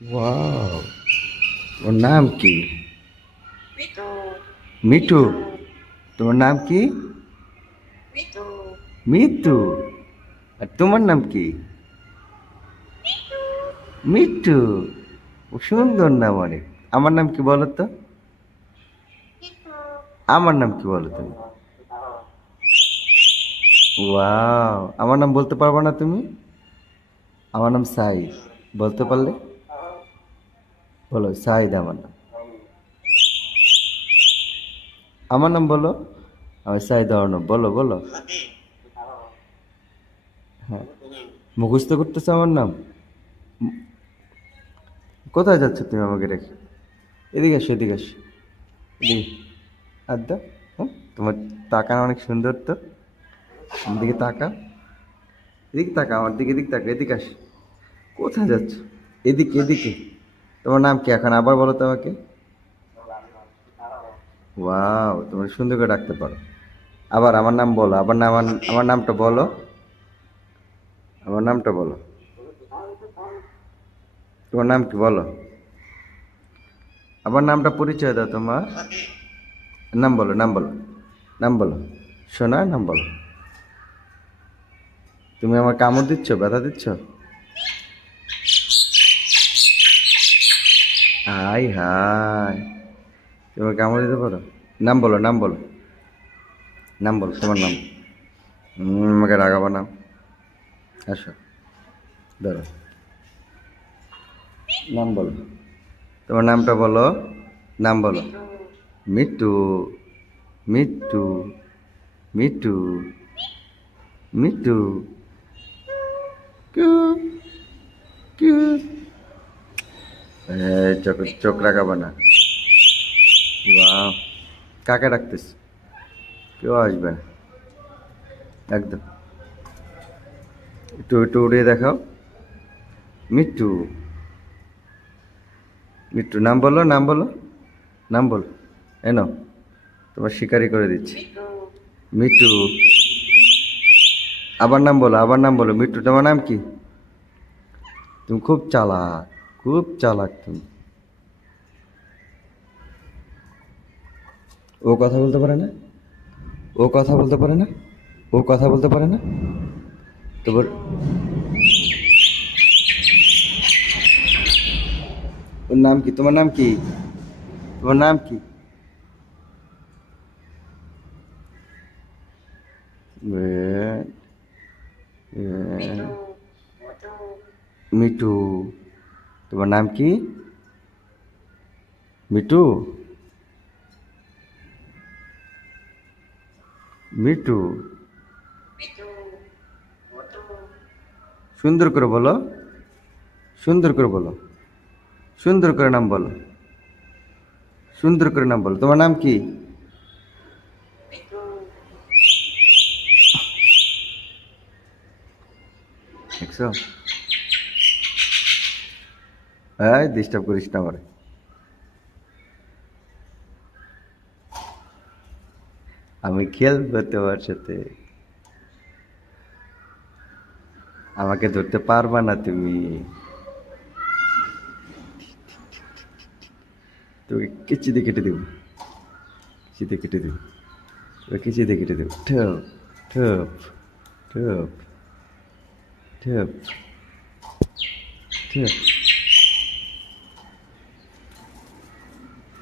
Wow, ওর নাম কি? মিঠু। মিঠু। মিঠু। তোমার নাম কি? মিঠু। মিতু। আর তোমার নাম কি? মিঠু। মিঠু। ও সুন্দর নাম অনেক। আমার নাম কি বলো তো? মিঠু। আমার নাম কি বলো তুমি? ওয়াও, আমার নাম বলতে পারবে না তুমি? আমার নাম সাইদ। বলতে পারলে? বলো, সাইদ আমার নাম। আমার নাম বলো। আমি সাইদ অর্ণব। বলো বলো। হ্যাঁ, মুখস্থ করতেছো আমার নাম? কোথায় যাচ্ছ তুমি আমাকে রেখে? এদিকে আসো, এদিকে আসো, এদিকে। আড্ডা। হুম, তোমার তাকানো অনেক সুন্দর তো। আমার দিকে তাকা। এদিকে তাকা, আমার দিকে এদিক তাকা, এদিকে আস। কোথায় যাচ্ছ? এদিকে এদিকে। তোমার নাম কি এখন আবার বলো তো আমাকে। ওয়াও, তোমার সুন্দর করে ডাকতে পারো। আবার আমার নাম বলো, আবার নাম, আমার নামটা বলো। আমার নামটা বলো। তোমার নাম কি বলো? আমার নামটা পরিচয় দাও তোমার। নাম বলো, নাম বলো। নাম বলো। শোনা, নাম বলো। তুমি আমার কামড় দিচ্ছ, ব্যথা দিচ্ছ? হাই হাই, তুমি কামড় দিতে পারো? নাম বলো, নাম বলো। নাম বলো, তোমার নাম। আমাকে রাগাবো না। আসো, ধরো। নাম বলো। তোমার নামটা বলো। নাম বলো। মিঠু। মিট্টু। মিট্টু। মিট্টু। মিট্টু। কিউ। কিউ। চোখ, চোখ রাখাবো না। ওয়াও, কাকে ডাকতেছ? কেউ আসবে না একদম। একটু একটু উড়িয়ে দেখাও। মিট্টু। মিট্টু, নাম বলো, নাম বলো। নাম বলো। এনো, তোমার শিকারি করে দিচ্ছি। মিঠু। মিট্টু। আবার নাম বলো, আবার নাম বলো। মিট্টু, তোমার নাম কি? তুমি খুব চালাক, খুব চালাক তুমি। ও কথা বলতে পারে না? ও কথা বলতে পারে না? ও কথা বলতে পারে না? তোমার, মিঠু। ওর নাম কি? তোমার নাম কি? তোমার নাম কি? এ, মিঠু। এ, মিঠু। মিটু। তোমার নাম কি? মিটু। মিটু। মিঠু। মিঠু। সুন্দর করে বলো। সুন্দর করে বলো। সুন্দর করে নাম বলো। সুন্দর করে নাম বলো। তোমার নাম কি? মিঠু। দেখছো? হ্যাঁ, ডিস্টার্ব করিস না আমারে। আমি খেলবো তোমার সাথে। আমাকে ধরতে পারবা না তুমি। তোকে কিচি দিয়ে কেটে দেবো। কিচি দিয়ে কেটে দেবো। তোকে কিচি দিয়ে কেটে দেবো। ঠপ ঠপ ঠপ ঠপ ঠপ।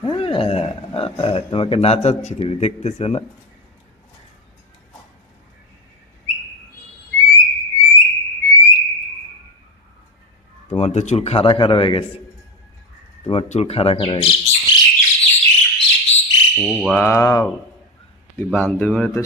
হ্যাঁ, তোমাকে নাচাচ্ছি, তুমি দেখতেছো না? তোমার তো চুল খাড়া খাড়া হয়ে গেছে। তোমার চুল খাড়া খাড়া হয়ে গেছে। ও ওয়াও, তুই বান্ধবী মানে তো